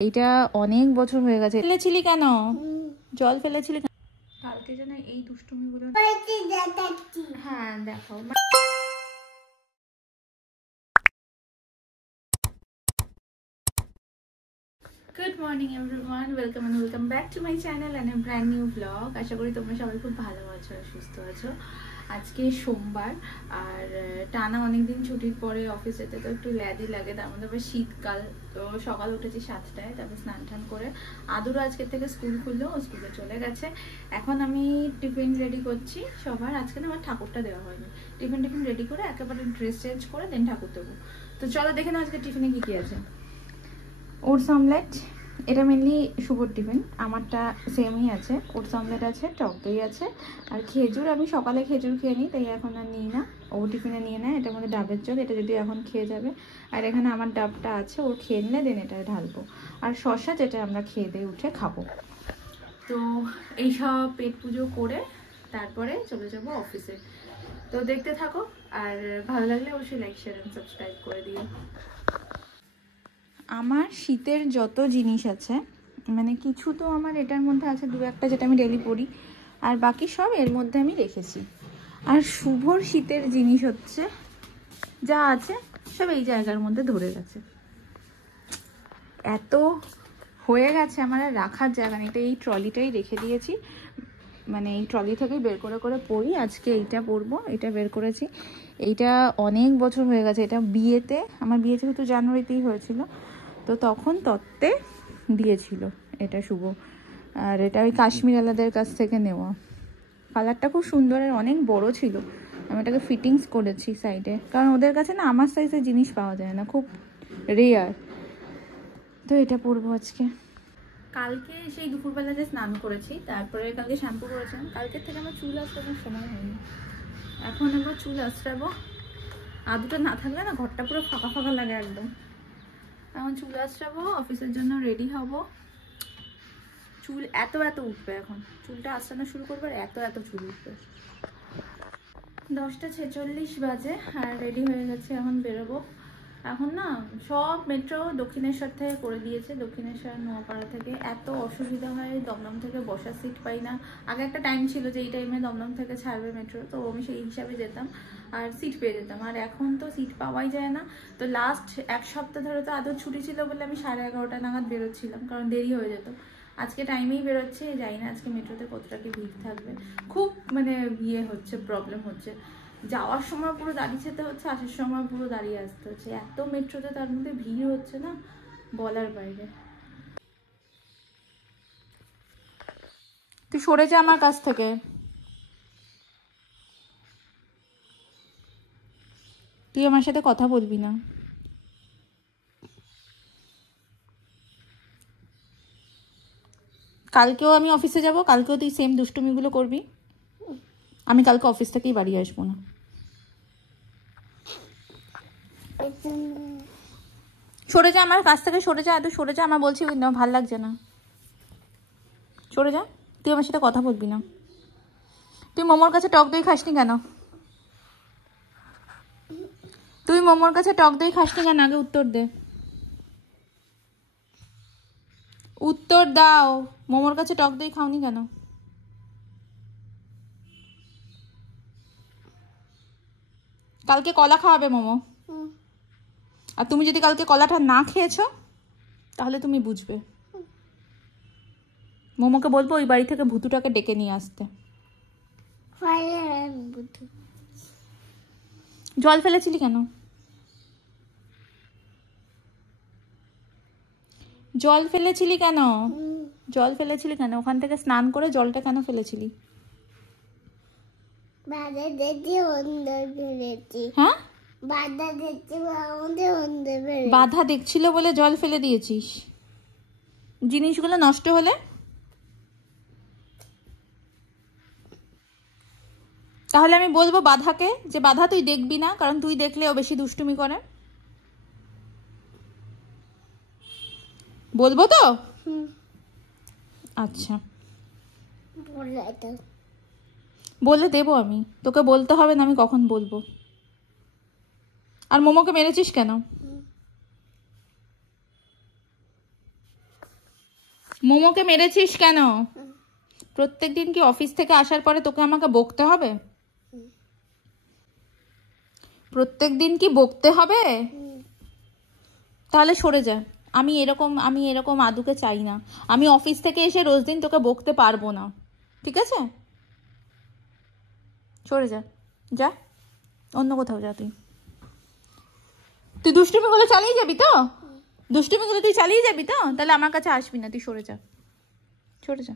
এইটা অনেক বছর হয়ে গেছে। ফেলেছিলি কেন? জল ফেলেছিলি কেন? কালকে যেন এই দুষ্টুমিগুলো। হ্যাঁ দেখো। Good morning everyone, welcome back to my channel and a brand new blog. আশা করি তোমরা সবাই খুব ভালো আছো আর সুস্থ আছো। আজকে সোমবার আর টানা অনেকদিন ছুটির পরে অফিস যেতে তো একটু ল্যাদি লাগে, তার মধ্যে আবার শীতকাল। তো সকাল উঠেছি 7টায়, তারপর স্নান টান করে আদুরও আজকের থেকে স্কুল খুললো, ও স্কুলে চলে গেছে। এখন আমি টিফিন রেডি করছি সবার। আজকে না আমার ঠাকুরটা দেওয়া হয়নি। টিফিন রেডি করে একেবারে ড্রেস চেঞ্জ করে দেন ঠাকুর দেবো। তো চলো দেখে নাও আজকে টিফিনে কি আছে। ওটস অমলেট, এটা মেনলি শুভর টিফিন, আমারটা সেমই আছে। ওটস অমলেট আছে, টক দই আছে, আর খেজুর। আমি সকালে খেজুর খেয়ে নিই, তাই এখন আর নিই না। ও টিফিনে নিয়ে নেয়। এটার মধ্যে ডাবের জল, এটা যদি এখন খেয়ে যাবে। আর এখানে আমার ডাবটা আছে, ওর খেয়ে নিলে দেন এটা ঢালবো। আর শসা, যেটা আমরা খেয়ে দিয়ে উঠে খাবো। তো এইসব পেট পুজো করে তারপরে চলে যাব অফিসে। তো দেখতে থাকো, আর ভালো লাগলে অবশ্যই লাইক শেয়ার এন্ড সাবস্ক্রাইব করে দিও। আমার শীতের যত জিনিস আছে, মানে কিছু তো আমার এটার মধ্যে আছে, দু একটা যেটা আমি ডেলি পরি, আর বাকি সব এর মধ্যে আমি রেখেছি। আর শুভর শীতের জিনিস হচ্ছে যা আছে সব এই জায়গার মধ্যে ধরে গেছে। এত হয়ে গেছে আমার আর রাখার জায়গা নেই। এটা এই ট্রলিটাই রেখে দিয়েছি, মানে এই ট্রলি থেকেই বের করে করে পরি। আজকে এইটা পরবো, এটা বের করেছি। এইটা অনেক বছর হয়ে গেছে। এটা বিয়েতে, আমার বিয়ে যেহেতু জানুয়ারিতেই হয়েছিল, তো তখন তত্ত্বে দিয়েছিল এটা শুভ। আর এটা ওই কাশ্মীর আলাদের কাছ থেকে নেওয়া। কালারটা খুব সুন্দর আর অনেক বড় ছিল। আমি এটাকে ফিটিংস করেছি সাইডে, কারণ ওদের কাছে না আমার সাইজের জিনিস পাওয়া যায় না, খুব রেয়ার। তো এটা পরবো আজকে। কালকে সেই দুপুরবেলা যে স্নান করেছি, তারপরে কালকে শ্যাম্পু করেছিলাম। কালকের থেকে আমার চুল আঁচড়ানোর সময় হয়নি। এখন একবার চুল আঁচড়াবো। আদুটা না থাকলে না ঘরটা পুরো ফাঁকা ফাঁকা লাগে একদম। এখন চুল আঁচড়াবো, অফিসের জন্য রেডি হব। চুল এত উঠবে, এখন চুলটা আঁচড়ানো শুরু করবো আর এত চুল উঠবে। 10টা 46 বাজে আর রেডি হয়ে গেছে, এখন বেরোবো। এখন না সব মেট্রো দক্ষিণেশ্বর থেকে করে দিয়েছে, দক্ষিণেশ্বর নোয়াপাড়া থেকে। এত অসুবিধা হয়, দমদম থেকে বসার সিট পাই না। আগে একটা টাইম ছিল যে এই টাইমে দমদম থেকে ছাড়বে মেট্রো, তো আমি সেই হিসাবে যেতাম আর সিট পেয়ে যেতাম। আর এখন তো সিট পাওয়াই যায় না। তো লাস্ট এক সপ্তাহ ধরে তো আদৌ ছুটি ছিল বলে আমি 11:30 নাগাদ বেরোচ্ছিলাম, কারণ দেরি হয়ে যেত। আজকে টাইমেই বেরোচ্ছে, যাই না আজকে মেট্রোতে কতটা কি ভিড় থাকবে। খুব মানে ইয়ে হচ্ছে, প্রবলেম হচ্ছে। যাওয়ার সময় পুরো দাঁড়িয়ে যেতে হচ্ছে, আসার সময় পুরো দাঁড়িয়ে আসতে হচ্ছে। এত মেট্রোতে তার মধ্যে ভিড় হচ্ছে না, বলার বাইরে। তুই সরে যা আমার কাছ থেকে। তুই আমার সাথে কথা বলবি না। কালকেও আমি অফিসে যাব, কালকেও তুই সেম দুষ্টুমিগুলো করবি। আমি কালকে অফিস থেকেই বাড়ি আসবো না। সরে যা আমার কাছ থেকে, সরে যা, এত সরে যা। আমার বলছি না, ভাল লাগছে না, সরে যা। তুই আমার সাথে কথা বলবি না। তুই মোমোর কাছে টক দই খাসনি কেন? তুই মোমোর কাছে টক দই খাসনি কেন? আগে উত্তর দে, উত্তর দাও। মোমোর কাছে টক দই খাওনি কেন? কালকে কলা খাওয়াবে মোমো, আর তুমি যদি কালকে কলাটা না খেয়েছো তাহলে তুমি বুঝবে। মোমোকে বলবো ওই বাড়ি থেকে ভুতুটাকে ডেকে নিয়ে আসতে। জল ফেলেছিলি কেন? জল ফেলেছিলি কেন? জল ফেলেছিলি কেন? ওখান থেকে স্নান করে জলটা কেন ফেলেছিলি? হ্যাঁ, বাধা দেখছিল বলে জল ফেলে দিয়েছিস? জিনিসগুলো নষ্ট হলে? তাহলে আমি বলবো বাধাকে যে বাধা তুই দেখবি না, কারণ তুই দেখলে ও বেশি দুষ্টুমি করে। বলবো তো? আচ্ছা, বলে দেবো আমি, তোকে বলতে হবে না আমি কখন বলবো। আর মোমোকে মেরেছিস কেন? মোমোকে মেরেছিস কেন? প্রত্যেকদিন কি অফিস থেকে আসার পরে তোকে আমাকে বকতে হবে? প্রত্যেকদিন কি বকতে হবে? তাহলে সরে যা। আমি এরকম আদুকে চাই না। আমি অফিস থেকে এসে রোজ দিন তোকে বকতে পারবো না, ঠিক আছে? সরে যা, যা অন্য কোথাও যা। তুই দুষ্টুমিগুলো চালিয়ে যাবি তো? দুষ্টুমিগুলো তুই চালিয়ে যাবি তো? তাহলে আমার কাছে আসবি না, তুই সরে যা, সরে যা।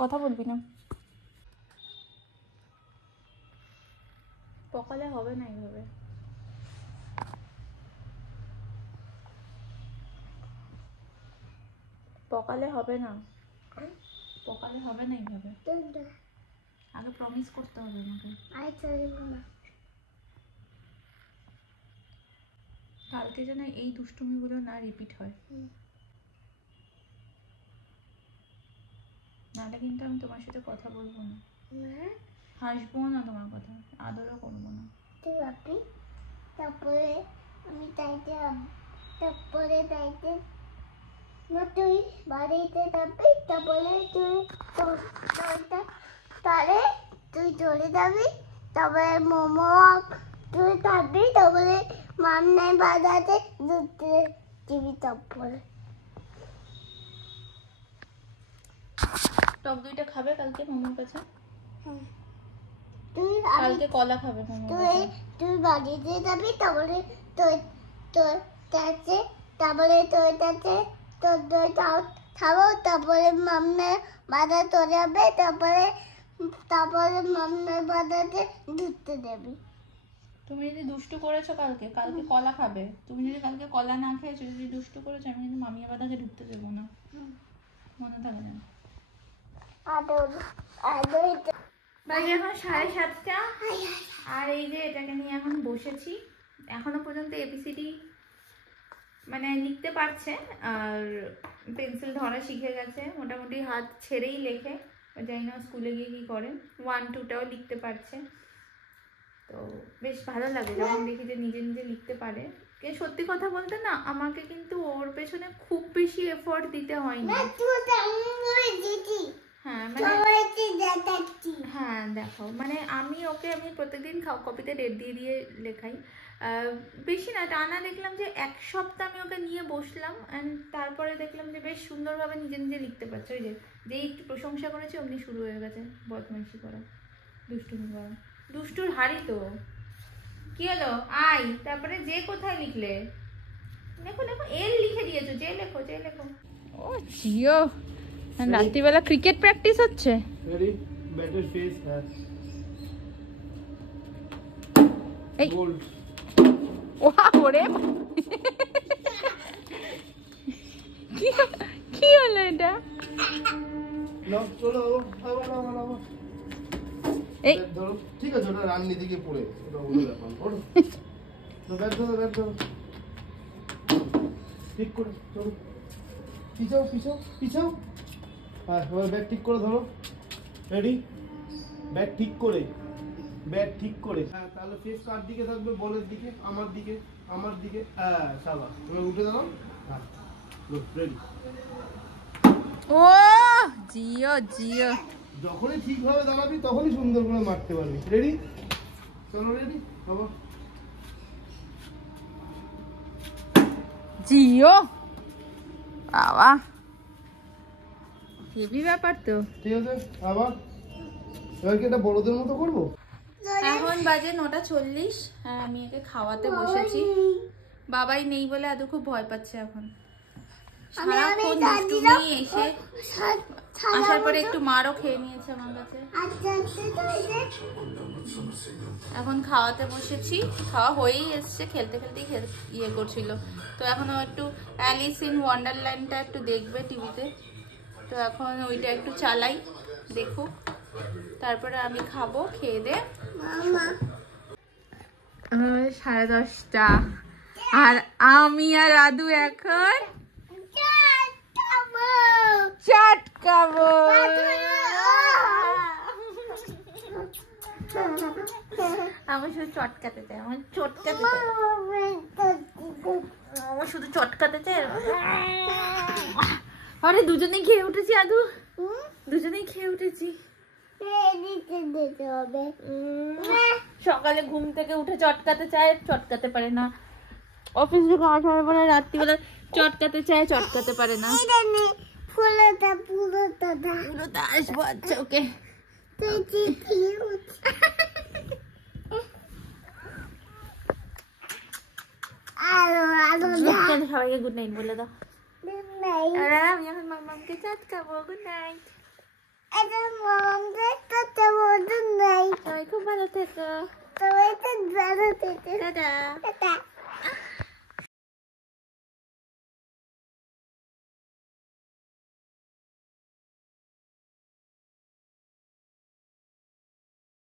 কথা বলবি না। পকালে হবে না এইভাবে। পকালে হবে না, পকালে হবে না এইভাবে। আগে প্রমিস করতে হবে আমাকে। কালকে যেন এই দুষ্টুমিগুলো না রিপিট হয়, নাহলে কিন্তু আমি তোমার সাথে কথা বলবো না, হাসবো না, তোমার কথা আদরও করবো না। তারপরে আমি তাইতে, তারপরে তাইতে তুই বাড়িতে যাবি, তারপরে তুই তাহলে তুই চলে যাবি, তারপরে মোমো তুই খাবি, তারপরে মামনাই বাজাতে দুধ দিবি। তারপরে টক দইটা খাবে কালকে মোমোর কাছে? তুই কালকে কলা খাবে মোমোর কাছে। তুই বাড়িতে যাবি, তারপরে তোর তোর কাছে, তারপরে তোর কাছে তোর দইটা খাবো, তারপরে মামনার বাজার চলে যাবে, তারপরে মামনার বাজাতে ধুতে দেবি। তুমি যদি দুষ্টু করেছো কালকে কলা খাবে। তুমি যদি কালকে কলা না খেয়েছো, যদি দুষ্টু করেছো, আমি কিন্তু মামিয়া বাদাকে ঢুকতে দেবো না, মনে থাকে না। বাজে এখন 7:30, আর এই যে এটাকে নিয়ে এখন বসেছি। এখনো পর্যন্ত ABCD মানে লিখতে পারছে, আর পেন্সিল ধরা শিখে গেছে, মোটামুটি হাত ছেড়েই লেখে। জানি না স্কুলে গিয়ে কি করে। 1, 2টাও লিখতে পারছে, তো বেশ ভালো লাগে যখন দেখি যে নিজে নিজে লিখতে পারে। সত্যি কথা বলতে না, আমাকে কিন্তু ওর পেছনে খুব বেশি এফোর্ট দিতে হয়নি। হ্যাঁ দেখো, মানে আমি প্রত্যেকদিন কপিতে ডেট দিয়ে দিয়ে লেখাই। বেশি না, টানা দেখলাম যে 1 সপ্তাহ আমি ওকে নিয়ে বসলাম, অ্যান্ড তারপরে দেখলাম যে বেশ সুন্দরভাবে নিজে নিজে লিখতে পারছে। ওই যেই একটু প্রশংসা করেছে অমনি শুরু হয়ে গেছে বদমাইশি করা, দুষ্টুমি করা। দুষ্টুর হাড়ি তো। কি হলো? আই, তারপরে যে কোথায় লিখলে? লেখো লেখো, এল লিখে দিয়েছো, যে লেখো, যে লেখো। ও জিও, রাত্রিবেলা ক্রিকেট প্র্যাকটিস হচ্ছে। রেডি, ব্যাটের ফেস, হ্যাঁ এই গোল্ড। ওরে কি হলো এটা? নাও চলো, আবার এই ধরো, ঠিক আছে, ওটা রান্নি দিকে পড়ে, ওটা অন্য ব্যাপার। ওঠো, তো ব্যাট ধরো ঠিক করে, চলো পিছাও। হ্যাঁ, এবার ব্যাট ঠিক করে ধরো। রেডি, ব্যাট ঠিক করে, হ্যাঁ। তাহলে ফেস কার দিকে থাকবে? বলের দিকে, আমার দিকে। হ্যাঁ, সাবাস। তুমি উঠে দাঁড়াও। হ্যাঁ, রেডি। ও জিও, যখনই ঠিকভাবে দাঁড়াবি তখনই সুন্দর করে মারতে পারবি। রেডি, চলো, রেডি বাবা। জিও বাবা, হেভি ব্যাপার তো। ঠিক আছে, আবার এবার কি এটা বড়দের মতো করবো? এখন বাজে 9:40। হ্যাঁ, আমি একে খাওয়াতে বসেছি। বাবাই নেই বলে এত খুব ভয় পাচ্ছে এখন। সারাক্ষণ দুষ্টুমি, এসে আসার পরে একটু মারও খেয়ে নিয়েছে আমার কাছে। এখন খাওয়াতে বসেছি, খাওয়া হয়েই এসছে, খেলতে ইয়ে করছিল। তো এখন ও একটু অ্যালিস ইন ওয়ান্ডারল্যান্ডটা একটু দেখবে টিভিতে, তো এখন ওইটা একটু চালাই, দেখুক, তারপরে আমি খাবো। খেয়ে দে 10:30, আর আমি আর আদু এখন চাট খাবো। আমার শুধু চটকাতে চাই, আমার চটকাতে চাই, আমার শুধু চটকাতে চাই। আরে দুজনেই খেয়ে উঠেছি আদু, দুজনেই খেয়ে উঠেছি। সকালে ঘুম থেকে উঠে চটকাতে চায়, চটকাতে পারে না। অফিস থেকে আসার পরে রাত্রিবেলা চটকাতে চায়, চটকাতে পারে না। পুরোটা আসবো। আচ্ছা ওকে। সবাইকে গুড নাইট বলে দাও। আর আমি এখন মামাকে চটকাবো। Good night. সবাই খুব ভালো থেকো। টাটা।